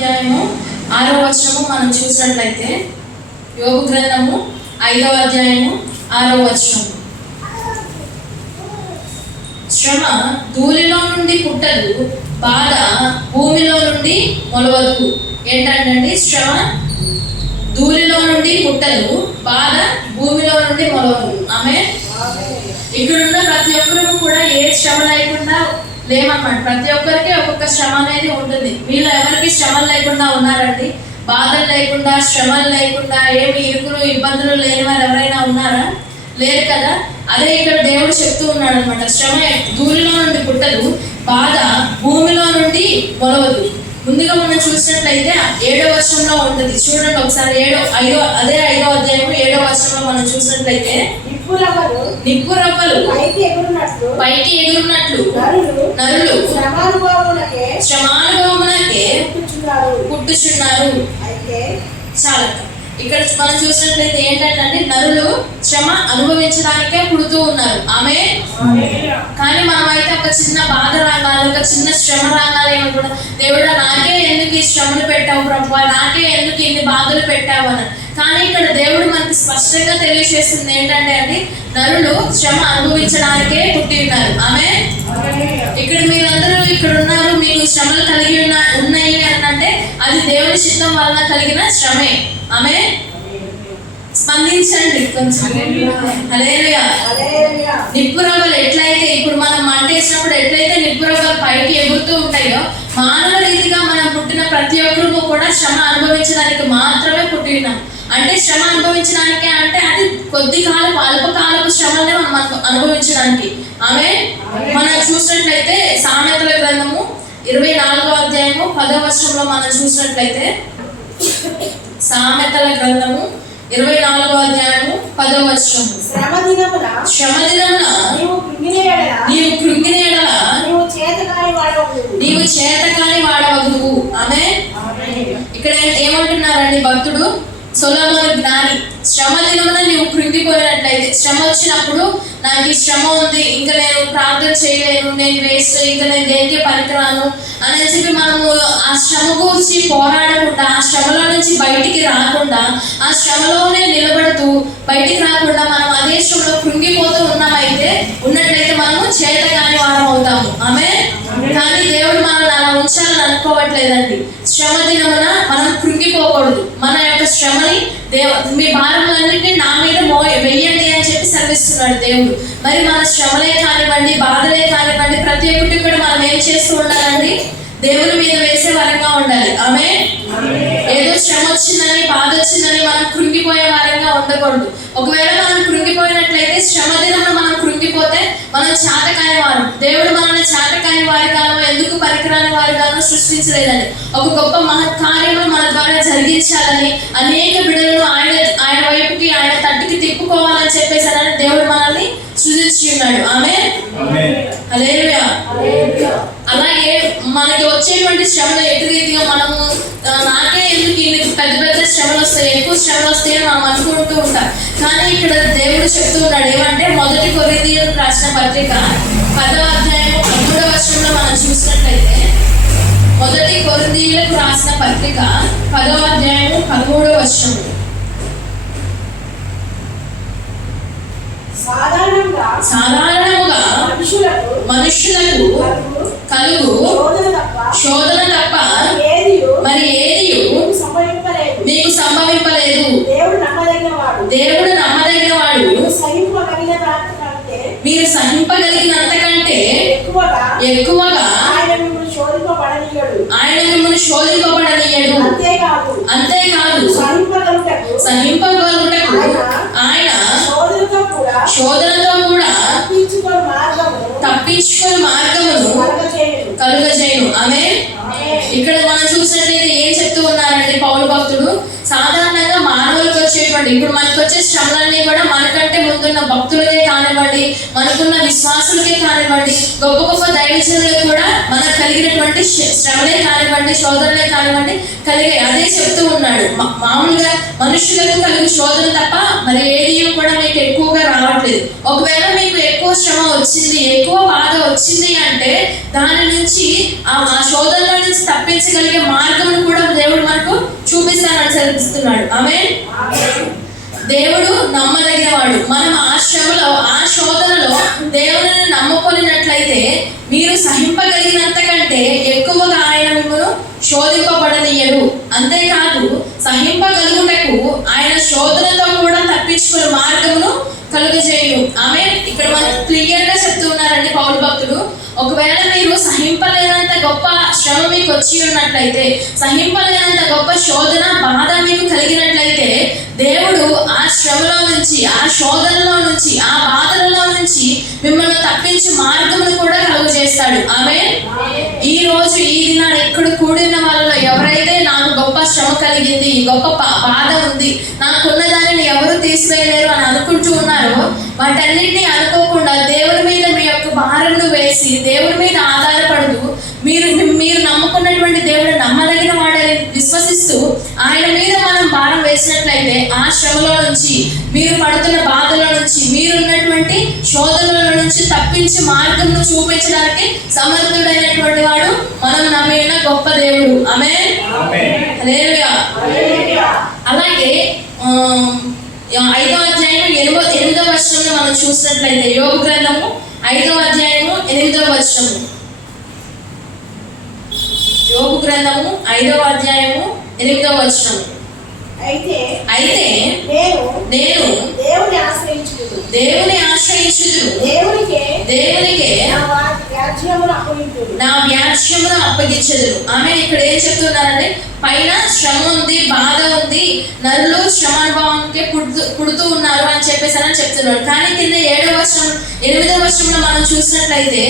అధ్యాయము ఆరో వచనము మనం చూసినట్లయితే యోగు గ్రంథము ఐదవ అధ్యాయము ఆరో వచనం శ్రమ ధూళిలో నుండి పుట్టదు బాధ భూమిలో నుండి మొలవదు. ఏంటంటే శ్రమ? ధూళిలో నుండి పుట్టదు బాధ భూమిలో నుండి మొలవదు. ఆమె ఇక్కడున్న ప్రతి ఒక్కరు కూడా ఏ శ్రమ లేకుండా లేమన్నమాట ప్రతి ఒక్కరికి ఒక్కొక్క శ్రమ అనేది ఉంటుంది. వీళ్ళు ఎవరికి శ్రమలు లేకుండా ఉన్నారండి? బాధలు లేకుండా శ్రమలు లేకుండా ఏమి ఇరుకులు ఇబ్బందులు లేని వారు ఎవరైనా ఉన్నారా? లేరు కదా? అదే ఇక్కడ దేవుడు చెప్తూ ఉన్నాడు అనమాట శ్రమ దూరిలో నుండి పుట్టదు బాధ భూమిలో నుండి మొలవదు. ముందుగా మనం చూసినట్లయితే ఏడో వర్షంలో ఉంటుంది. చూడండి ఒకసారి ఏడో ఐదో అదే ఐదో అధ్యాయం ఏడో వర్షంలో మనం చూసినట్లయితే నిప్పులవరు నిప్పు రవ్వలు పైకి ఎగురున్నట్లు పైకి ఎగురున్నట్లు నరులు. నరులు. శ్రమానుభవములకే శ్రమానుభవమునకే పుట్టుచున్నారు పుట్టుచున్నారు అయితే చాలా. ఇక్కడ మనం చూసినట్లయితే ఏంటంటే నరులు శ్రమ అనుభవించడానికే పుడుతూ ఉన్నారు. ఆమె? కానీ మనమైతే ఒక చిన్న బాధ రంగాలు ఒక చిన్న శ్రమ రంగాలు ఏమనుకుంటాం దేవుడా నాకే ఎందుకు ఈ శ్రమలు పెట్టావు ప్రభు? నాకే ఎందుకు ఇన్ని బాధలు పెట్టావు? అని. కానీ ఇక్కడ దేవుడు మనకి స్పష్టంగా తెలియజేస్తుంది ఏంటంటే అది నరులు శ్రమ అనుభవించడానికే పుట్టి ఉన్నారు. ఆమె ఇక్కడ మీరందరూ ఇక్కడ ఉన్నారు మీకు శ్రమలు కలిగి ఉన్న ఉన్నాయి అంటే అది దేవుని చిత్తం వలన కలిగిన శ్రమే. ఆమె స్పందించండి కొంచెం. నిప్పు రవ్వలు ఎట్లయితే ఇప్పుడు మనం మంట వేసినప్పుడు ఎట్లయితే నిప్పు రవ్వలు పైకి ఎగురుతూ ఉంటాయో మానవ రీతిగా మనం పుట్టిన ప్రతి ఒక్కరు కూడా శ్రమ అనుభవించడానికి మాత్రమే పుట్టి ఉన్నాం. అంటే శ్రమ అనుభవించడానికి అంటే అది కొద్ది కాలం అల్పకాలపు శ్రమలనే మనం అను- అనుభవించడానికి. ఆమె మనం చూసినట్లయితే సామెతల గ్రంథము ఇరవై నాలుగో అధ్యాయము పదో వర్షంలో మనం చూసినట్లయితే సామెతల గ్రంథము ఇరవై నాలుగో అధ్యాయము పదో వర్షము శ్రమ దినమున శ్రమ దినమున నీవు కృంగిన ఎడల నీవు చేతకాని వాడవు నీవు చేతకాని ఆమె ఇక్కడ ఏమంటున్నారండి భక్తుడు? సొలమోను జ్ఞాని. శ్రమ దినమున నీవు కృంగిపోయినట్లయితే శ్రమ వచ్చినప్పుడు నాకు ఈ శ్రమ ఉంది ఇంకా నేను ప్రార్థన చేయలేను నేను వేస్ట్ ఇంకా నేను దేనికి పనికిరాను అని చెప్పి మనము ఆ శ్రమ గురించి పోరాడకుండా ఆ శ్రమలో నుంచి బయటికి రాకుండా ఆ శ్రమలోనే నిలబడుతూ బయటికి రాకుండా మనం అదే శ్రమలో కృంగిపోతూ ఉన్నామైతే ఉన్నట్లయితే మనము చేత కాని వారం అవుతాము ఆమె కానీ దేవుడు మనల్ని అలా ఉంచాలని అనుకోవట్లేదండి. శ్రమ దినమున మనం కృంగిపోకూడదు. మన యొక్క శ్రమని దేవ మీ భారములన్నింటినీ నా మీద మో వెయ్యండి అని చెప్పి సెలవిస్తున్నాడు దేవుడు. మరి మన శ్రమలే కానివ్వండి బాధలే కానివ్వండి ప్రతి ఒక్కటి కూడా మనం ఏం చేస్తూ ఉండాలండి? దేవుని మీద వేసే వరంగా ఉండాలి. ఆమె ఏదో శ్రమ వచ్చిందని బాధ వచ్చిందని మనం కృంగిపోయే వారంగా ఉండకూడదు. ఒకవేళ మనం కృంగిపోయినట్లయితే శ్రమ దినంలో మనం కృంగిపోతే మనం చాతకాని వారు. దేవుడు మనల్ని చాతకాని వారిగాను ఎందుకు పనికిరాని వారిగాను సృష్టించలేదని. ఒక గొప్ప మహత్ కార్యము మన ద్వారా జరిగించాలని అనేక బిడ్డలను ఆయన ఆయన వైపుకి ఆయన తట్టుకి తిప్పుకోవాలని చెప్పేసారని దేవుడు మనల్ని సృజించి ఉన్నాడు ఆమె హల్లెలూయా. అలాగే మనకి వచ్చేటువంటి శ్రమలు ఎటు రీతిగా మనము నాకే ఎందుకు ఇన్ని పెద్ద పెద్ద శ్రమలు వస్తాయి? ఎక్కువ శ్రమలు వస్తాయని మనం అనుకుంటూ ఉంటాం. కానీ ఇక్కడ దేవుడు చెప్తూ ఉన్నాడు ఏమంటే మొదటి కొరింథీయులకు రాసిన పత్రిక పదవ అధ్యాయము పదమూడవ వర్షంలో మనం చూసినట్లయితే మొదటి కొరింథీయులకు రాసిన పత్రిక పదవ అధ్యాయము పదమూడవ వర్షము సాధారణంగా సాధారణముగా మనుషులకు మనుషులకు కలుగు శోధన తప్ప మరి సంభవింపలేదు. మీకు సంభవింపలేదు. దేవుడు నమ్మదగిన వాడు దేవుడు నమ్మదగిన వాడు నువ్వు సహింపగలిగిన దానికంటే మీరు సహింపగలిగినంత కంటే ఎక్కువగా ఎక్కువగా ఆయన మిమ్మల్ని శోధింపబడనీయడు. అంతేకాదు సహింపగలుగుటకు సహింపగలుగుటకు ఆయన శోధనతో కూడా శోధనతో కూడా తప్పించుకొని మార్గము తప్పించుకుని మార్గమును కలుగజేయను. ఆమె ఇక్కడ మనం చూసినట్లయితే ఏం చెప్తూ ఉన్నారండి పౌరు భక్తుడు సాధారణంగా మానవులకు వచ్చేటువంటి ఇప్పుడు మనకు వచ్చే శ్రమలన్నీ కూడా మనకంటే ముందున్న భక్తులకే కానివ్వండి మనకున్న విశ్వాసులకే కానివ్వండి గొప్ప గొప్ప దైవజనులకు కూడా మనకు కలిగినటువంటి శ్ర- శ్రమలే కానివ్వండి శోధనలే కానివ్వండి కలిగే అదే చెప్తూ ఉన్నాడు. మా- మామూలుగా మనుషులకు కలిగిన శోధన తప్ప మరి ఏది కూడా మీకు ఎక్కువగా రావట్లేదు. ఒకవేళ మీకు ఎక్కువ శ్రమ వచ్చింది ఎక్కువ బాధ వచ్చింది అంటే దాని నుంచి ఆ ఆ శోధనల నుంచి తప్పించగలిగే మార్గం కూడా దేవుడు మనకు చూపిస్తానని చదివిస్తున్నాడు ఆమె దేవుడు నమ్మదగిన వాడు మనం ఆ శ్రమలో ఆ శోధనలో దేవుడిని నమ్మకొనినట్లయితే మీరు సహింపగలిగినంత కంటే ఎక్కువగా ఆయన మిమ్మల్ని శోధింపబడనీయడు. అంతేకాదు సహింపగలుగుటకు ఆయన శోధనతో కూడా తప్పించుకునే మార్గమును కలుగజేయు ఆమె ఇక్కడ మనకు క్లియర్గా చెప్తున్నారండి పౌరు భక్తుడు ఒకవేళ మీరు సహింపలేనంత గొప్ప శ్రమ మీకు వచ్చి ఉన్నట్లయితే సహింపలేనంత గొప్ప శోధన బాధ మీకు కలిగినట్లయితే దేవుడు ఆ శ్రమలో నుంచి ఆ శోధనలో నుంచి ఆ బాధలలో నుంచి మిమ్మల్ని తప్పించి మార్గములు కూడా కలుగు చేస్తాడు ఆమె ఈ రోజు ఈ దినాడు ఎక్కడ కూడిన వాళ్ళలో ఎవరైతే నాకు గొప్ప శ్రమ కలిగింది గొప్ప పా- బాధ ఉంది నాకున్న దానిని ఎవరు తీసివేయలేరు అని అనుకుంటూ ఉన్నారో వాటన్నిటిని అనుకోకుండా దేవుడి మీద భారమును వేసి దేవుడి మీద ఆధారపడుతూ మీరు మీరు నమ్ముకున్నటువంటి దేవుడు నమ్మదగిన వాడని విశ్వసిస్తూ ఆయన మీద మనం భారం వేసినట్లయితే ఆ శ్రమలో నుంచి మీరు పడుతున్న బాధల నుంచి మీరున్నటువంటి శోధనల నుంచి తప్పించి మార్గంను చూపించడానికి సమర్థుడైనటువంటి వాడు మనం నమ్మిన గొప్ప దేవుడు. ఆమె అలాగే ఐదో అధ్యాయం ఎనిమిదో ఎనిమిదో వర్షంలో మనం చూసినట్లయితే యోగ గ్రంథము ఐదో అధ్యాయము ఎనిమిదో వర్షము యోగ గ్రంథము ఐదవ అధ్యాయము ఎనిమిదో వర్షము అయితే అయితే నేను నేను దేవుని ఆశ్రయించుకుంటు దేవుని ఆశ్రయించుదు దేవునికే దేవునికే నా నా వ్యాజ్యమును అప్పగించదు. ఆమె ఇక్కడ ఏం చెప్తున్నారంటే పైన శ్రమ ఉంది బాధ ఉంది నరులు శ్రమానుభవంకే పుడుతూ పుడుతూ ఉన్నారు అని చెప్పేసి అని చెప్తున్నారు. కానీ కింద ఏడవ వర్షం ఎనిమిదవ వర్షంలో మనం చూసినట్లయితే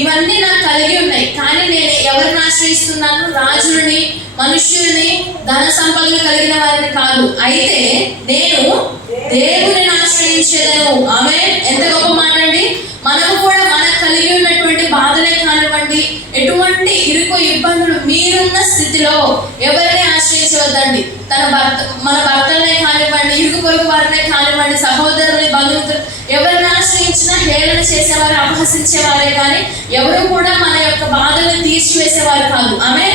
ఇవన్నీ నాకు కలిగి ఉన్నాయి. కానీ నేను ఎవరిని ఆశ్రయిస్తున్నాను? రాజులని మనుష్యుల్ని ధన సంపదలు కలిగిన వారిని కాదు. అయితే నేను దేవుని ఆశ్రయించేదను. ఆమె ఎంత గొప్ప మాట అండి మనము కూడా ఎటువంటి ఇరుకు ఇబ్బందులు మీరున్న స్థితిలో ఎవరిని ఆశ్రయించవద్దండి? తన భర్త మన భర్తలనే కానివ్వండి ఇరుకు పొరుగు వారినే కానివ్వండి సహోదరుని బంధువులు ఎవరిని ఆశ్రయించినా హేళన చేసేవారు అపహసించేవారే కానీ ఎవరు కూడా మన యొక్క బాధలు తీర్చివేసేవారు కాదు. ఆమె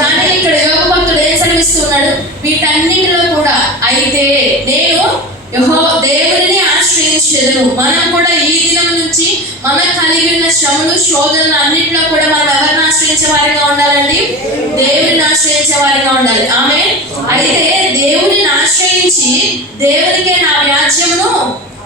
కానీ ఇక్కడ యోగ భక్తుడు ఏం చదివిస్తున్నాడు వీటన్నిటిలో కూడా అయితే నేను యహో దేవుడిని ఆశ్రయించదును. మనం కూడా ఈ దినం నుంచి మనకు కలిగి ఉన్న శ్రమలు శోధనలు అన్నింటిలో కూడా మనం ఎవరిని ఆశ్రయించే వారిగా ఉండాలండి. దేవుడిని ఆశ్రయించే వారిగా ఉండాలి. ఆమె అయితే దేవుడిని ఆశ్రయించి దేవునికే నా వ్యాజ్యమును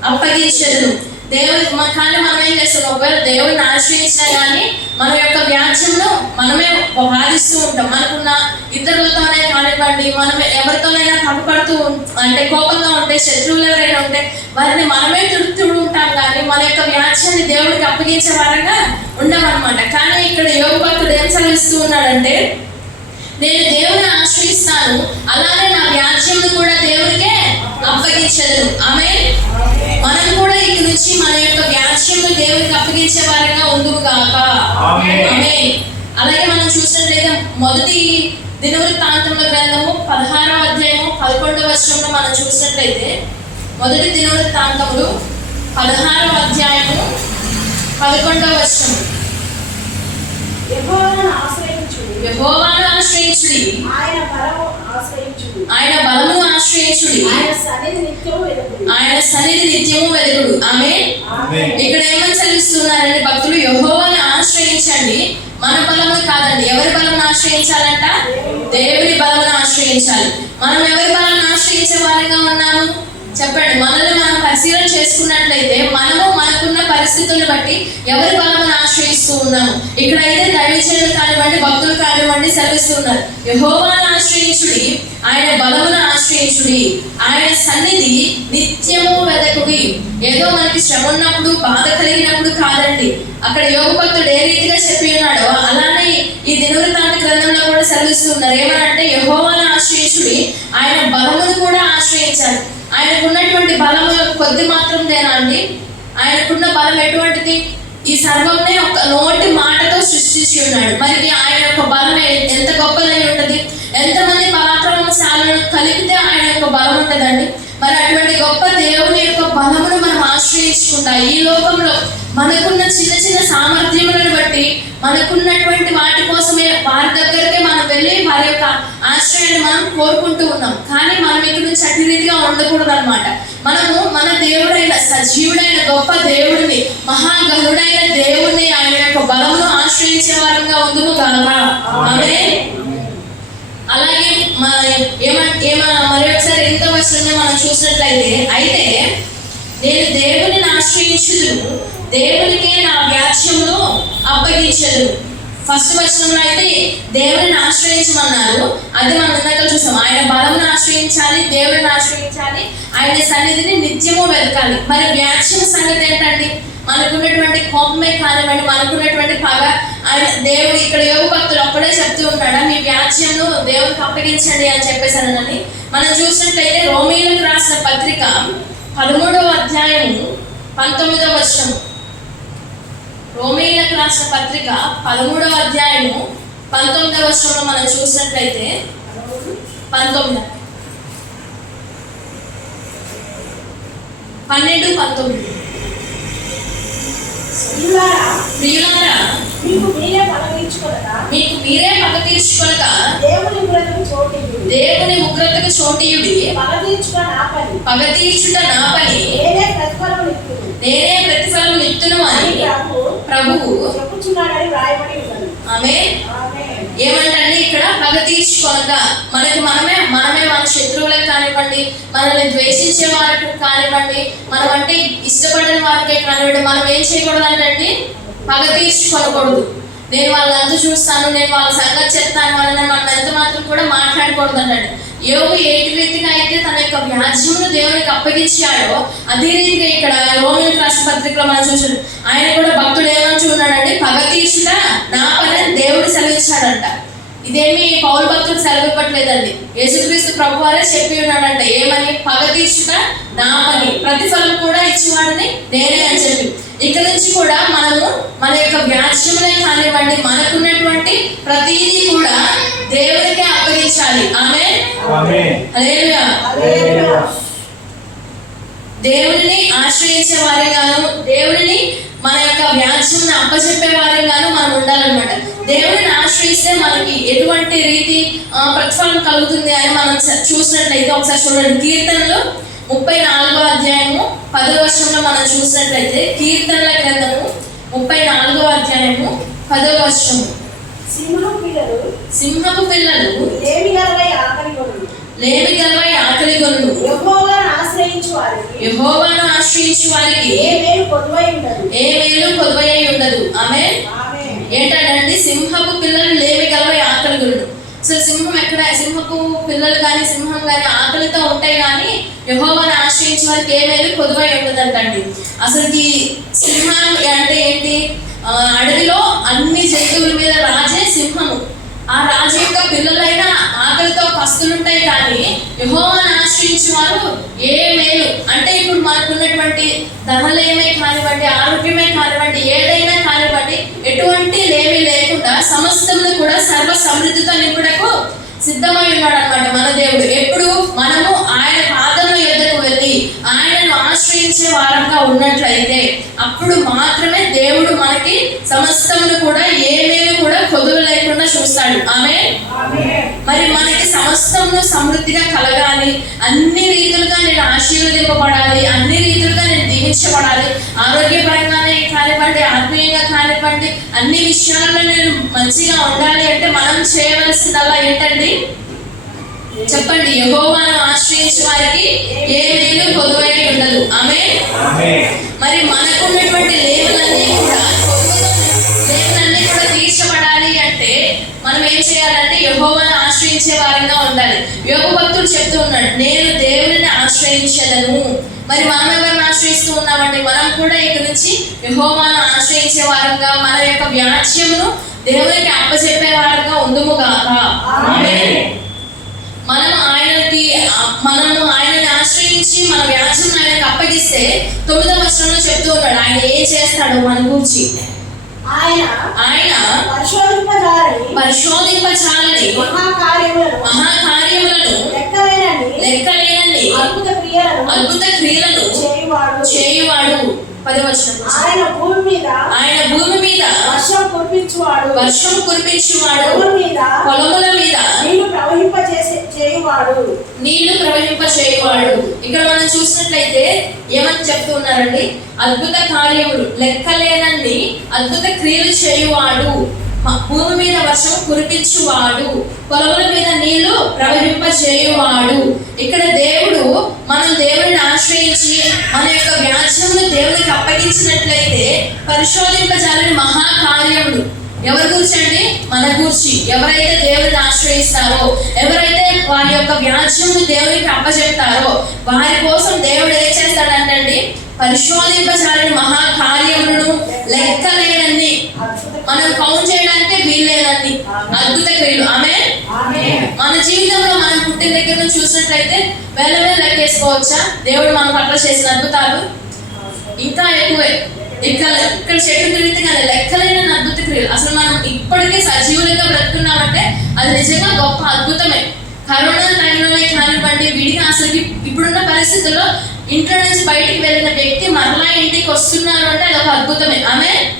అప్పగించదు దేవుని మ- కానీ మనం ఏం చేస్తాం? ఒకవేళ దేవుడిని ఆశ్రయించినా కానీ మన యొక్క వ్యాజ్యంను మనమే బాధిస్తూ ఉంటాం. మనకున్న ఇతరులతోనే కానివ్వండి మనం ఎవరితోనైనా కనపడుతూ అంటే కోపంగా ఉంటే శత్రువులు ఎవరైనా ఉంటే వారిని మనమే తిడుతూ ఉంటాం కానీ మన యొక్క వ్యాజ్యాన్ని దేవుడికి అప్పగించే వారంగా ఉండమన్నమాట. కానీ ఇక్కడ యోగ భక్తుడు ఏం చదివిస్తూ ఉన్నాడంటే నేను దేవుని ఆశ్రయిస్తాను అలానే నా వ్యాజ్యం కూడా దేవుడికే అప్పగించదు ఆమె మనం కూడా ఇక నుంచి మన యొక్క వ్యాజ్యము దేవునికి అప్పగించే వారంగా ఆమేన్. ఆమేన్. అలాగే మనం చూసినట్లయితే మొదటి దినవృత్తాంతముల గ్రంథము పదహారవ అధ్యాయము పదకొండవ వర్షంలో మనం చూసినట్లయితే మొదటి దినవృత్తాంతములు పదహారవ అధ్యాయము పదకొండవ వర్షము యెహోవాను ఆశ్రయించుడు. యెహోవాను ఆశ్రయించుడి. ఆయన బలము ఆశ్రయించుడు. ఆయన సన్నిధి నిత్యము వెలుగుడు. ఆయన సన్నిధి నిత్యము వెలుగుడు. ఆమె ఆమేన్. ఇక్కడ ఏమని చదివిస్తున్నారండి భక్తులు యెహోవాను ఆశ్రయించండి. మన బలము కాదండి. ఎవరి బలం ఆశ్రయించాలంట? దేవుని బలమును ఆశ్రయించాలి. మనం ఎవరి బలం ఆశ్రయించే వారిగా ఉన్నాము? చెప్పండి మనల్ని మనం పరిశీలన చేసుకున్నట్లయితే మనము మనకున్న పరిస్థితులను బట్టి ఎవరి బలమని ఆశ్రయిస్తూ ఉన్నాము? ఇక్కడైతే దైవజనులు కానివ్వండి భక్తులు కానివ్వండి సెలవిస్తున్నారు. యహోవాను ఆశ్రయించుడి ఆయన బలమును ఆశ్రయించుడి. ఆయన సన్నిధి నిత్యము వెదకుడి. ఏదో మనకి శ్రమ ఉన్నప్పుడు బాధ కలిగినప్పుడు కాదండి. అక్కడ యోగ భక్తుడు ఏ రీతిగా చెప్పి ఉన్నాడో అలానే ఈ దినవృత్తాంత గ్రంథంలో కూడా సెలవిస్తున్నారు. ఏమనంటే యహోవాను ఆశ్రయించుడి ఆయన బలమును కూడా ఆశ్రయించాలి. ఆయనకు ఉన్నటువంటి బలం కొద్ది మాత్రందేనా అండి? ఆయనకున్న బలం ఎటువంటిది? ఈ సర్వంనే ఒక నోటి మాటతో సృష్టించి ఉన్నాడు. మరి ఆయన యొక్క బలం ఎంత గొప్పదై ఉంటుంది? ఎంతమంది పరాక్రమశాలను కలిపితే ఆయన యొక్క బలం ఉంటదండి. మరి అటువంటి గొప్ప దేవుని యొక్క బలమును మనం ఆశ్రయించుకుంటా ఈ లోకంలో మనకున్న చిన్న చిన్న సామర్థ్యములను బట్టి మనకున్నటువంటి వాటి కోసమే వారి దగ్గరకే మనం వెళ్ళి వారి యొక్క ఆశ్రయాన్ని మనం కోరుకుంటూ ఉన్నాం. కానీ మనం ఇక్కడ నుంచి రీతిగా ఉండకూడదు అనమాట మనము మన దేవుడైన సజీవుడైన గొప్ప దేవుడిని మహాగరుడైన దేవుడిని ఆయన యొక్క బలమును ఆశ్రయించే వారంగా ఉందుము మన ఏమో మరొకసారి మరి ఒకసారి ఎంతో వచనంలో మనం చూసినట్లయితే అయితే నేను దేవుని ఆశ్రయించదు దేవునికే నా వ్యాజ్యమును అప్పగించదు ఫస్ట్ వచనంలో అయితే దేవుని ఆశ్రయించమన్నారు. అది మనం ఇందాక చూసాం. ఆయన బలంను ఆశ్రయించాలి దేవుడిని ఆశ్రయించాలి. ఆయన సన్నిధిని నిత్యము వెతకాలి. మరి వ్యాజ్యం సంగతి ఏంటండి? మనకున్నటువంటి కోపమే కానివ్వండి మనకున్నటువంటి పగ. ఆయన దేవుడు ఇక్కడ యోగ భక్తులు ఒక్కడే చెప్తూ ఉంటాడా మీ వ్యాజ్యంను దేవుడికి అప్పగించండి అని చెప్పేసానని మనం చూసినట్లయితే రోమీలకు రాసిన పత్రిక పదమూడవ అధ్యాయము పంతొమ్మిదవ వచనం రోమీలకు రాసిన పత్రిక పదమూడవ అధ్యాయము పంతొమ్మిదవ వచనంలో మనం చూసినట్లయితే పంతొమ్మిది. పన్నెండు పంతొమ్మిది. ప్రియులారా మీకు మీరే పలవించుకొనగా మీకు మీరే పగ తీర్చుకొనక దేవుని ఉగ్రతకు చోటివ్వుడి. దేవుని ఉగ్రతకు చోటీయుడి పగ తీర్చుట నా పని నేనే ప్రతిఫలము ఇత్తును. నేనే ప్రతిఫలం ఇత్తును అని ప్రభువు చెప్పుచున్నాడని వ్రాయబడి ఉన్నది. ఆమె. ఏమంటండి ఇక్కడ పగ తీర్చుకొనక మనకి మనమే మనమే మన శత్రువులకు కానివ్వండి మనల్ని ద్వేషించే వారికి కానివ్వండి మనం అంటే ఇష్టపడని వారికే కానివ్వండి మనం ఏం చేయకూడదు అంటే పగ తీర్చుకోకూడదు నేను వాళ్ళంతా చూస్తాను నేను వాళ్ళ సంగతి చెప్తాను వాళ్ళని మన ఎంత మాత్రం కూడా మాట్లాడకూడదు అన్నాడు. యోగు ఏ రీతిగా అయితే తన యొక్క వ్యాజ్యమును దేవునికి అప్పగించాడో అదే రీతిగా ఇక్కడ రోమిన్ రాష్ట్ర పత్రికలో మనం చూసాడు ఆయన కూడా భక్తుడు ఏమని ఉన్నాడంటే పగ తీర్చుట నా పని దేవుడు సెలవిచ్చాడంట. ఇదేమి పౌరు భక్తుడు సెలవు ఇవ్వట్లేదండి. యేసుక్రీస్తు ప్రభు వారే చెప్పి ఉన్నాడంట ఏమని పగ తీర్చుట నా పని. ప్రతిఫలం కూడా ఇచ్చేవాడని నేనే అని చెప్పి. ఇక నుంచి కూడా మనము మన యొక్క వ్యాజ్యములే కానివ్వండి మనకున్నటువంటి ప్రతిదీ కూడా దేవుడికే అప్పగించాలి. ఆమె. దేవుడిని ఆశ్రయించే వారిగాను దేవుడిని మన యొక్క వ్యాజ్యం అప్పచెప్పే వారిగాను మనం ఉండాలన్నమాట. దేవుడిని ఆశ్రయిస్తే మనకి ఎటువంటి రీతి ప్రతిఫలం కలుగుతుంది అని మనం చూసినట్లయితే ఒకసారి చూడండి. కీర్తనలు ముప్పై నాలుగో అధ్యాయము పదో వర్షంలో మనం చూసినట్లయితే కీర్తనల గ్రంథము ముప్పై నాలుగో అధ్యాయము పదో వర్షము సింహం పిల్లలు సింహపు పిల్లలు లేమి గలవై ఆకలి కొనులు. లేమి గలవై ఆకలి గొల్లు ఆశ్రయించు వారికి యెహోవాను ఆశ్రయించు వారికి ఏ మేలు పొదువై ఉండదు. ఏ మేలు ఉండదు. ఆమె. ఏంటంటే సింహపు పిల్లలు లేవి గలవై ఆకలి గురుడు. సో సింహం ఎక్కడ? సింహపు పిల్లలు కానీ సింహం కానీ ఆకలితో ఉంటాయి కానీ యహోవాని ఆశ్రయించే వారికి ఏ మేలు కొదువై ఉండదంటండి. అసలుకి సింహం అంటే ఏంటి? అడవిలో అన్ని జంతువుల మీద రాజే సింహము. ఆ రాజు యొక్క పిల్లలైన ఆకలితో పస్తులుంటాయి కానీ యహోవాని ఆశ్రయించి వారు ఏ మేలు? అంటే ఇప్పుడు మనకున్నటువంటి ధనలేమే కానివ్వండి ఆరోగ్యమే కానివ్వండి ఏదైనా కానివ్వండి ఎటువంటి లేమి లేకుండా సమస్తములు కూడా సర్వ సమృద్ధితో నింపుటకు సిద్ధమై ఉన్నాడు అనమాట మన దేవుడు. ఎప్పుడు మనము ఆయన పాదముల ఆయనను ఆశ్రయించే వారంగా ఉన్నట్లయితే అప్పుడు మాత్రమే దేవుడు మనకి సమస్తమును కూడా ఏ మేలు కూడా కొదువు లేకుండా చూస్తాడు. ఆమె. మరి మనకి సమస్తమును సమృద్ధిగా కలగాలి అన్ని రీతులుగా నేను ఆశీర్వదింపబడాలి అన్ని రీతులుగా నేను దీవించబడాలి ఆరోగ్యపరంగానే కానివ్వండి ఆత్మీయంగా కానివ్వండి అన్ని విషయాల్లో నేను మంచిగా ఉండాలి అంటే మనం చేయవలసిందల్లా ఏంటండి? చెప్పండి యహోవాను ఆశ్రయించే వారికి ఏ మేలు కొదువై ఉండదు. ఆమె మరి మనకున్నటువంటి లేవులన్నీ కూడా లేవులన్నీ కూడా తీర్చబడాలి అంటే మనం ఏం చేయాలంటే యహోవాను ఆశ్రయించే వారంగా ఉండాలి. యోగ భక్తుడు చెప్తూ ఉన్నాడు నేను దేవుడిని ఆశ్రయించదను. మరి మనం ఎవరిని ఆశ్రయిస్తూ ఉన్నామండి? మనం కూడా ఇక నుంచి యహోవాను ఆశ్రయించే వారంగా మన యొక్క వ్యాజ్యమును దేవునికి అప్పచెప్పే వారంగా ఉందుము గాక. ఆమేన్. మనం ఆయనకి మనము ఆయనని ఆశ్రయించి మన వ్యాసం ఆయనకు అప్పగిస్తే తొమ్మిదవ వర్షంలో చెప్తూ ఉన్నాడు ఆయన ఏం చేస్తాడో మన గురించి. ఆయన ఆయన పరిశోధింపజాలని పరిశోధింపచాలని మహాకార్యములను మహాకార్యములను లెక్కలేనని లెక్కలేనని అద్భుత క్రియలను అద్భుత క్రియలను చేయువాడు. చేయువాడు. పది వచనం. ఆయన భూమి మీద ఆయన భూమి మీద వర్షం కురిపించువాడు. వర్షం కురిపించువాడు. భూమి మీద పొలముల మీద చేయువాడు నీళ్ళు ప్రవహింప చేయువాడు ఇక్కడ మనం చూసినట్లయితే ఏమని చెప్తూ ఉన్నారండి అద్భుత కార్యములు లెక్కలేనన్ని అద్భుత క్రియలు చేయువాడు. భూమి మీద వర్షం కురిపించువాడు. పొలముల మీద నీళ్ళు ప్రవహింప చేయువాడు ఇక్కడ దేవుడు మనం దేవుడిని ఆశ్రయించి మన యొక్క వ్యాజ్యమును దేవునికి అప్పగించినట్లయితే పరిశోధింపజాలని మహాకార్యములు ఎవరి గురించి అండి మన గురించి ఎవరైతే దేవుడిని ఆశ్రయిస్తారో ఎవరైతే వారి యొక్క వ్యాజ్యం దేవునికి అప్పచెప్తారో వారి కోసం దేవుడు ఏం చేస్తాడంటండి? పరిశోధింపజాలని మహాకార్యములను లెక్కలేనన్ని. మనం కౌంట్ చేయడానికి వీల్లేనన్ని. అద్భుత క్రియలు. ఆమె మన జీవితంలో మనం పుట్టిన దగ్గర నుంచి చూసినట్లయితే వేల వేల లెక్కేసుకోవచ్చా దేవుడు మన పట్ల చేసిన అద్భుతాలు? ఇంకా ఎక్కువే. ఇక్కడ ఇక్కడ చెట్టు తిరిగితే కానీ లెక్కలేని అద్భుత క్రియలు అసలు మనం ఇప్పటికే సజీవులుగా బ్రతుకున్నామంటే అది నిజంగా గొప్ప అద్భుతమే. కరోనా టైంలోనే కానివ్వండి విడిగా అసలు ఇప్పుడున్న పరిస్థితుల్లో ఇంట్లో నుంచి బయటికి వెళ్ళిన వ్యక్తి మరలా ఇంటికి వస్తున్నారు అంటే అది ఒక అద్భుతమే. ఆమె.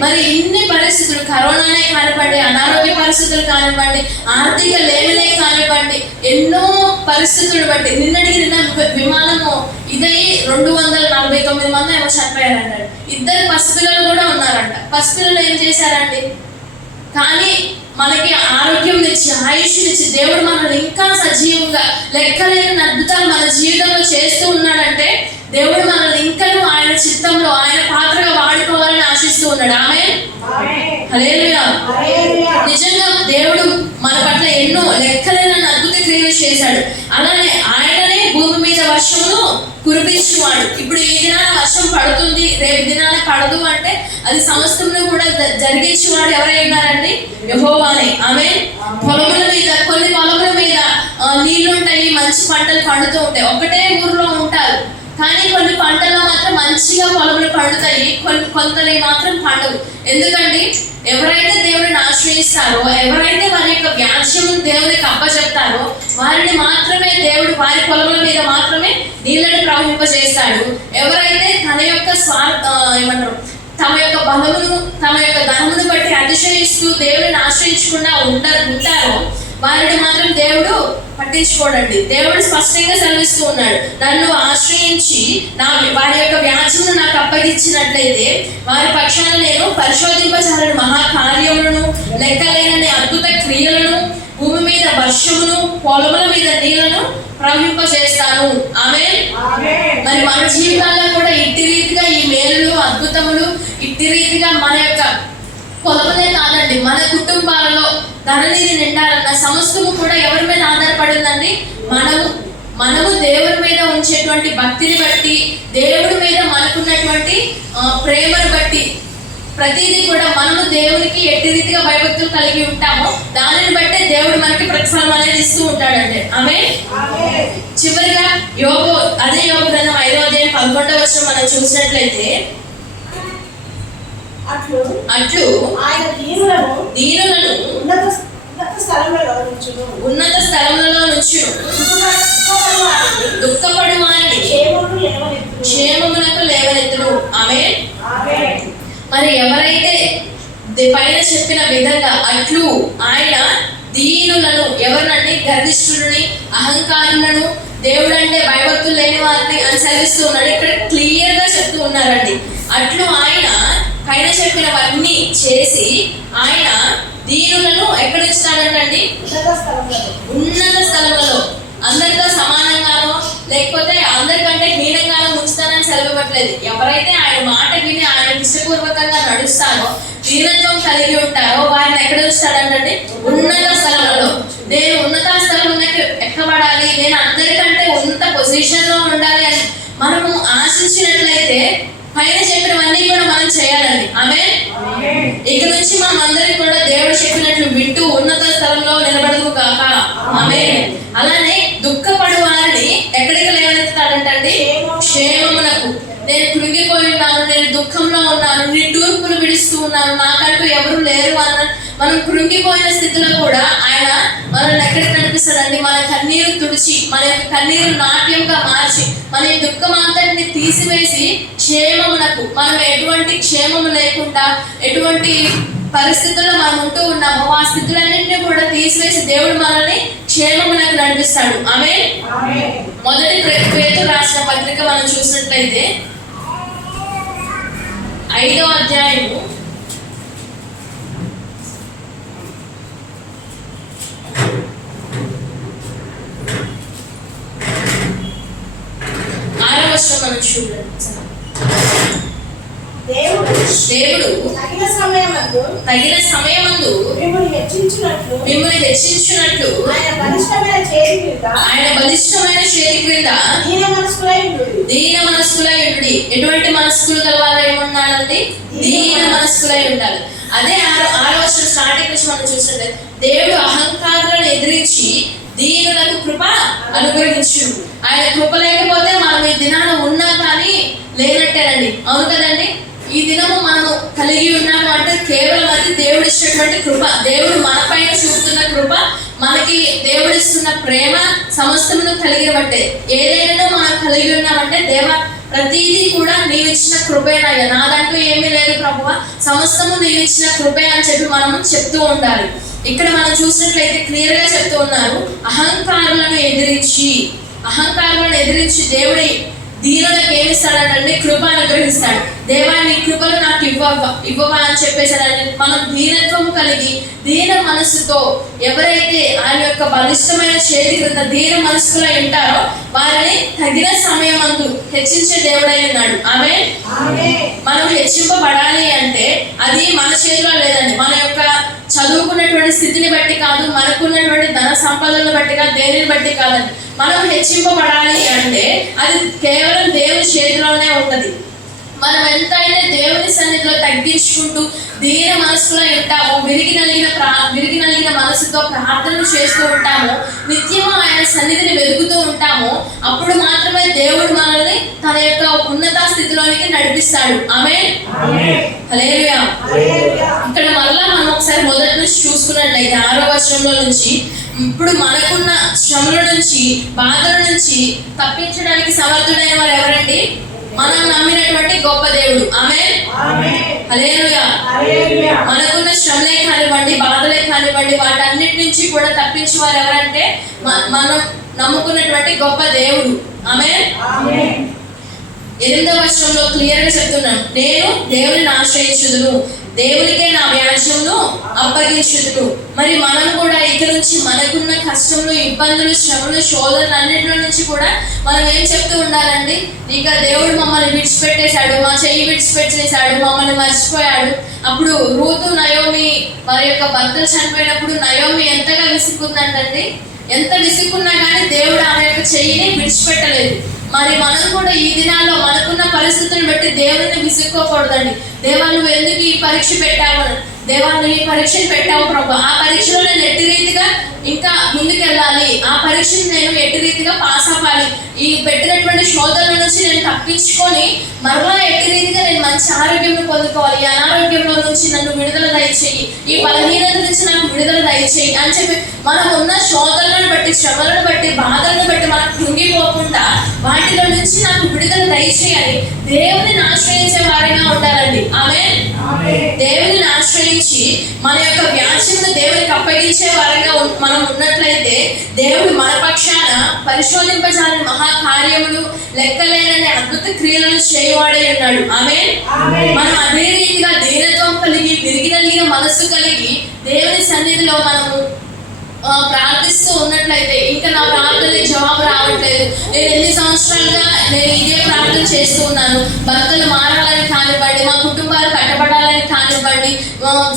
మరి ఇన్ని పరిస్థితులు కరోనానే కానివ్వండి అనారోగ్య పరిస్థితులు కానివ్వండి ఆర్థిక లేమినే కానివ్వండి ఎన్నో పరిస్థితులు బట్టి నిన్నటికి నిన్న విమానము ఇదై రెండు వందల నలభై తొమ్మిది మంది ఏమో చనిపోయారంట. ఇద్దరు పసిపిల్లలు కూడా ఉన్నారంట. పసిపిల్లలు ఏం చేశారండి? కానీ మనకి ఆరోగ్యం ఇచ్చి ఆయుష్నిచ్చి దేవుడు మనల్ని ఇంకా సజీవంగా లెక్కలేని అద్భుతాలు మన జీవితంలో చేస్తూ ఉన్నాడంటే దేవుడు మనల్ని ఇంకనూ ఆయన చిత్తంలో ఆయన పాత్రగా వాడుకోవాలని ఆశిస్తూ ఉన్నాడు. ఆమె. నిజంగా దేవుడు మన పట్ల ఎన్నో లెక్కలేని అద్భుత క్రియలు చేశాడు. అలానే ఆయననే భూమి మీద వర్షమును కురిపించువాడు. ఇప్పుడు ఈ దినాన వర్షం పడుతుంది రేపు దినాన పడదు అంటే అది సమస్తంలో కూడా జ- జరిగించేవాడు ఎవరై ఉన్నారండి? యెహోవానే. ఆమె పొలముల మీద కొన్ని పొలముల మీద ఆ, నీళ్ళుంటాయి మంచి పంటలు పండుతూ ఉంటాయి. ఒకటే ఊర్లో ఉంటారు. కానీ కొన్ని పంటల్లో మాత్రం మంచిగా పొలములు పండుతాయి. కొన్ని కొంతవి మాత్రం పండవు. ఎందుకంటే ఎవరైతే దేవుడిని ఆశ్రయిస్తారో ఎవరైతే వారి యొక్క వ్యాజ్యము దేవునికి అప్పచెప్తారో వారిని మాత్రమే దేవుడు వారి పొలముల మీద మాత్రమే నీళ్ళని ప్రవహింపజేస్తాడు. ఎవరైతే తన యొక్క స్వార్ ఏమంటారు తమ యొక్క బలమును తమ యొక్క ధనమును బట్టి అతిశయిస్తూ దేవుడిని ఆశ్రయించకుండా ఉంటారు ఉంటారో వారిని మాత్రం దేవుడు పట్టించుకోడండి. దేవుడు స్పష్టంగా సెలవిస్తూ ఉన్నాడు. నన్ను ఆశ్రయించి నా వారి యొక్క వ్యాజ్యమును నాకు అప్పగించినట్లయితే వారి పక్షాన నేను పరిశోధింపచాలని మహాకార్యములను లెక్కలేనని అద్భుత క్రియలను భూమి మీద వర్షమును పొలముల మీద నీళ్ళను ప్రవహింపజేస్తాను. ఆమె. మరి మన జీవితాల్లో కూడా ఇట్టి రీతిగా ఈ మేలులు అద్భుతములు ఇట్టి రీతిగా మన యొక్క పొలములే కాదండి. మన కుటుంబాలలో ధననిధి నిండాలన్న సమస్తము కూడా ఎవరి మీద ఆధారపడి ఉందండి మనము మనము దేవుని మీద ఉంచేటువంటి భక్తిని బట్టి దేవుడి మీద మనకున్నటువంటి ప్రేమను బట్టి ప్రతిదీ కూడా మనము దేవునికి ఎట్టి రీతిగా భయభక్తులు కలిగి ఉంటామో దానిని బట్టే దేవుడు మనకి ప్రతిఫలం అనేది ఇస్తూ ఉంటాడండి. ఆమె చివరిగా యోగ అదే యోగ గ్రంథం ఐదో అధ్యాయం పదకొండవ వచ్చిన మనం చూసినట్లయితే అట్లు అట్లు ఆయన దీనులను దీనులను ఉన్నత ఉన్నత స్థలంలో ఉంచును ఉన్నత స్థలములలో నుంచి దుఃఖపడు వారిని క్షేమమును లేవనెత్తును. క్షేమమునకు లేవనెత్తును. ఆమె. మరి ఎవరైతే పైన చెప్పిన విధంగా అట్లు ఆయన దీనులను ఎవరినండి? గర్విష్ఠులని అహంకారులను దేవుడు అంటే భయభక్తులు లేని వారిని అని సెలవిస్తూ ఉన్నాడు. ఇక్కడ క్లియర్గా చెప్తూ ఉన్నారండి. అట్లు ఆయన పైన చెప్పినవన్నీ చేసి ఆయన దీనులను ఎక్కడ ఇస్తాడంటండి ఉన్నత స్థలంలో అందరితో సమానంగానో లేకపోతే అందరికంటే హీనంగానో ఉంచుతానని సెలవివ్వట్లేదు ఎవరైతే ఆయన మాట విని ఆయన ఇష్టపూర్వకంగా నడుస్తారో దీనత్వం కలిగి ఉంటారో వారిని ఎక్కడ ఉంచుతాడంటే ఉన్నత స్థలములలో. నేను ఉన్నత స్థలంలోకి ఎక్కబడాలి? నేను అందరికంటే ఉన్నత పొజిషన్లో ఉండాలి అని మనము ఆశించినట్లయితే పైన చెప్పినవన్నీ కూడా మనం చేయాలండి. ఆమె ఇక నుంచి మనం అందరికి కూడా దేవుడు చెప్పినట్లు వింటూ ఉన్నత స్థలంలో నిలబడదు కాక ఆమె అలానే దుఃఖపడు వారిని ఎక్కడికి లేవనెత్తాడంటండి క్షేమమునకు. నేను కృంగిపోయి ఉన్నాను నేను దుఃఖంలో ఉన్నాను నీ తూర్పులు విడుస్తూ ఉన్నాను నాకంటూ ఎవరు లేరు అన్న మనం కృంగిపోయిన స్థితిలో మనల్ని ఎక్కడికి నడిపిస్తాడండి? మన కన్నీరు తుడిచి మన యొక్క కన్నీరు నాట్యంగా మార్చి మన దుఃఖం అంతటిని తీసివేసి క్షేమమునకు మనం ఎటువంటి క్షేమము లేకుండా ఎటువంటి పరిస్థితుల్లో మనం ఉంటూ ఉన్నామో ఆ స్థితులన్నింటినీ కూడా తీసివేసి దేవుడు మనల్ని క్షేమమునకు నడిపిస్తాడు. ఆమె మొదటి ప్రే- రాసిన పత్రిక మనం చూసినట్లయితే ఐదో అధ్యాయము ఆరవ మనం చూడండి దేవుడు దేవుడు తగిన సమయమందు తగిన సమయమందు మిమ్మల్ని హెచ్చించినట్లు మిమ్మల్ని హెచ్చించినట్లు ఆయన బలిష్టమైన చేతి క్రింద ఆయన బలిష్టమైన చేతి క్రింద దీన మనస్కులై దీన మనస్కులై ఉండి ఎటువంటి మనస్కులు గలవారై ఏమన్నాడండి దీన మనస్కులై ఉండాలి. అదే ఆరో ఆరో వచనం స్టార్టింగ్ నుంచి మనం చూసినట్లయితే దేవుడు అహంకారాలను ఎదిరించి దీనులకు కృప అనుగ్రహించు ఆయన కృప లేకపోతే మనం ఈ దినాన ఉన్నా కానీ లేనట్టేనండి. అవును కదండి? ఈ దినము మనము కలిగి ఉన్నాము అంటే కేవలం అది దేవుడు ఇచ్చినటువంటి కృప. దేవుడు మనపైన చూపుతున్న కృప మనకి దేవుడిస్తున్న ప్రేమ సమస్తమును కలిగిన బట్టే ఏదైనా మనం కలిగి ఉన్నామంటే దేవ ప్రతిదీ కూడా నీవు ఇచ్చిన కృపేనయ్యా నాదంటూ ఏమీ లేదు ప్రభువ. సమస్తము నీవు ఇచ్చిన కృపే అని చెప్పి మనము చెప్తూ ఉండాలి. ఇక్కడ మనం చూసినట్లయితే క్లియర్గా చెప్తూ ఉన్నారు అహంకారులను ఎదిరించి అహంకారులను ఎదిరించి దేవుడి దీనులకు ఏమిస్తాడంటే కృప అనుగ్రహిస్తాడు. దేవా నీ కృపను నాకు ఇవ్వవా ఇవ్వవా అని చెప్పేసాడంటే మనం దీనత్వం కలిగి దీన మనసుతో ఎవరైతే ఆయన యొక్క బలిష్టమైన చేతి క్రింద దీన మనసులో ఉంటారో వారిని తగిన సమయం అందు హెచ్చించే దేవుడై ఉన్నాడు. ఆమె మనం హెచ్చింపబడాలి అంటే అది మన చేతిలో లేదండి. మన యొక్క చదువుకున్నటువంటి స్థితిని బట్టి కాదు మనకున్నటువంటి ధన సంపదలను బట్టి కాదు దేనిని బట్టి కాదండి. మనం హెచ్చింపబడాలి అంటే అది కేవలం దేవుని చేతిలోనే ఉన్నది. మనం ఎంతైతే దేవుని సన్నిధిలో తగ్గించుకుంటూ దీన మనసులో ఉంటామో విరిగి నలిగిన ప్రా విరిగి నలిగిన మనసుతో ప్రార్థనలు చేస్తూ ఉంటామో నిత్యము ఆయన సన్నిధిని వెతుకుతూ ఉంటామో అప్పుడు మాత్రమే దేవుడు మనల్ని తన యొక్క ఉన్నత స్థితిలోనికి నడిపిస్తాడు. ఆమె ఇక్కడ మళ్ళా మనం ఒకసారి మొదటి నుంచి చూసుకున్నట్లయితే ఆరో వర్షంలో నుంచి ఇప్పుడు మనకున్న శ్రమల నుంచి బాధల నుంచి తప్పించడానికి సమర్థుడైన వారు ఎవరండి? మనం నమ్మినటువంటి గొప్ప దేవుడు. ఆమె మనకున్న శ్రమలే కానివ్వండి బాధలే కానివ్వండి వాటన్నిటి నుంచి కూడా తప్పించే వారు ఎవరంటే మనం నమ్ముకున్నటువంటి గొప్ప దేవుడు. ఆమె ఎనిమిదవ వర్షంలో క్లియర్గా చెప్తున్నాను. నేను దేవుని ఆశ్రయించుదును. దేవునికే నా వ్యాజ్యమును అప్పగించుదును మరి మనం కూడా ఇక నుంచి మనకున్న కష్టములు ఇబ్బందులు శ్రమలు శోధనలు అన్నింటిలో నుంచి కూడా మనం ఏం చెప్తూ ఉండాలండి? ఇక దేవుడు మమ్మల్ని విడిచిపెట్టేశాడు మా చెయ్యి విడిచిపెట్టేశాడు మమ్మల్ని మర్చిపోయాడు. అప్పుడు రూతు నయోమి వారి యొక్క భర్తలు చనిపోయినప్పుడు నయోమి ఎంతగా విసుక్కుందంటండి? ఎంత విసుక్కున్నా కానీ దేవుడు ఆమె యొక్క చెయ్యిని విడిచిపెట్టలేదు. మరి మనం కూడా ఈ దినాల్లో మనకున్న పరిస్థితులను బట్టి దేవుడిని విసుక్కోకూడదండి. దేవా నువ్వు ఎందుకు ఈ పరీక్ష పెట్టావు? దేవా నువ్వు ఈ పరీక్షను పెట్టావు ప్రభు. ఆ పరీక్షలో నేను ఎట్టి రీతిగా ఇంకా ముందుకెళ్ళాలి. ఆ పరీక్షను నేను ఎట్టి రీతిగా పాస్ అవ్వాలి. ఈ పెట్టినటువంటి శోధనల నుంచి నేను తప్పించుకొని మరలా ఎట్టి రీతిగా నేను మంచి ఆరోగ్యం పొందుకోవాలి. ఈ అనారోగ్యంలో నుంచి నన్ను విడుదల దయచేయి. ఈ బలహీనత నుంచి నాకు విడుదల దయచేయి అని చెప్పి మనం ఉన్న శోధనలను బట్టి శ్రమలను బట్టి బాధలను బట్టి మనం కృంగిపోకుండా వాటిలో నుంచి నాకు విడుదల దయచేయాలి. దేవుని ఆశ్రయించే వారిగా ఉండాలండి. ఆమె దేవుని ఆశ్రయించి మన యొక్క వ్యాసమును దేవునికి అప్పగించే వారిగా ఉన్- మనం ఉన్నట్లయితే దేవుడు మన పక్షాన పరిశోధింపజాలని మహాకార్యములు లెక్కలేనని అద్భుత క్రియలను చేయవాడే ఉన్నాడు. ఆమె మనం అదే రీతిగా దీనత్వం కలిగి విరిగి నలిగిన మనస్సు కలిగి దేవుని సన్నిధిలో మనము ప్రార్థిస్తూ ఉన్నట్లయితే ఇంకా నా ప్రార్థన జవాబు రావట్లేదు. నేను ఎన్ని సంవత్సరాలుగా నేను ఇదే ప్రార్థన చేస్తూ ఉన్నాను. భర్తలు మారాలని కానివ్వండి మా కుటుంబాలు కట్టబడాలని కానివ్వండి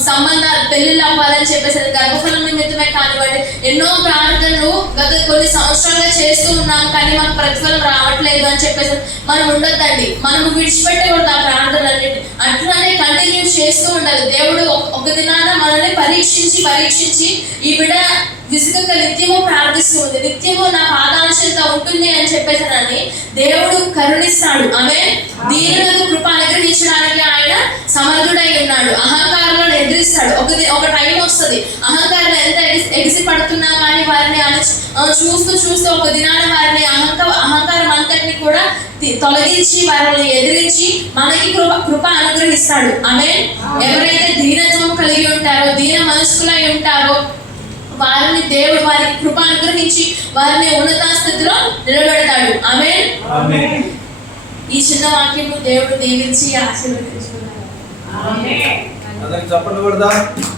సంబంధాలు పెళ్ళిళ్ళు అవ్వాలని చెప్పేసి గర్భఫలం నిమిత్తమే కానివ్వండి ఎన్నో ప్రార్థనలు గత కొన్ని సంవత్సరాలుగా చేస్తూ ఉన్నాం కానీ మాకు ప్రతిఫలం రావట్లేదు అని చెప్పేసి మనం ఉండొద్దండి. మనం విడిచిపెట్టకూడదు ఆ ప్రార్థనలన్నిటి. అట్లానే కంటిన్యూ చేస్తూ ఉండాలి. దేవుడు ఒక- దినాన మనల్ని పరీక్షించి పరీక్షించి ఈ విడ విసుగక నిత్యము ప్రార్థిస్తూ ఉంది నిత్యము నా పాదాంశంతో ఉంటుంది అని చెప్పేసానని దేవుడు కరుణిస్తాడు. ఆమె దీనులకు కృప అనుగ్రహించడానికి ఆయన సమర్థుడై ఉన్నాడు. అహంకారాలను ఎదిరిస్తాడు ఒక ఒక టైం వస్తుంది. అహంకారం ఎంత ఎగిసి పడుతున్నా కానీ వారిని చూస్తూ చూస్తూ ఒక దినాన వారిని అహంకార అహంకారం అంతటిని కూడా తొలగించి వారిని ఎదిరించి మనకి కృప కృప అనుగ్రహిస్తాడు. ఆమె ఎవరైతే దీనత్వం కలిగి ఉంటారో దీన మనస్కులై ఉంటారో వారిని దేవుడు వారికి కృప అనుగ్రహించి వారిని ఉన్నత స్థితిలో నిలబెడతాడు. ఆమె ఆమేన్. ఈ చిన్న వాక్యము దేవుడు దీవించి ఆశీర్వదించుకున్నాడు. కొడదాం.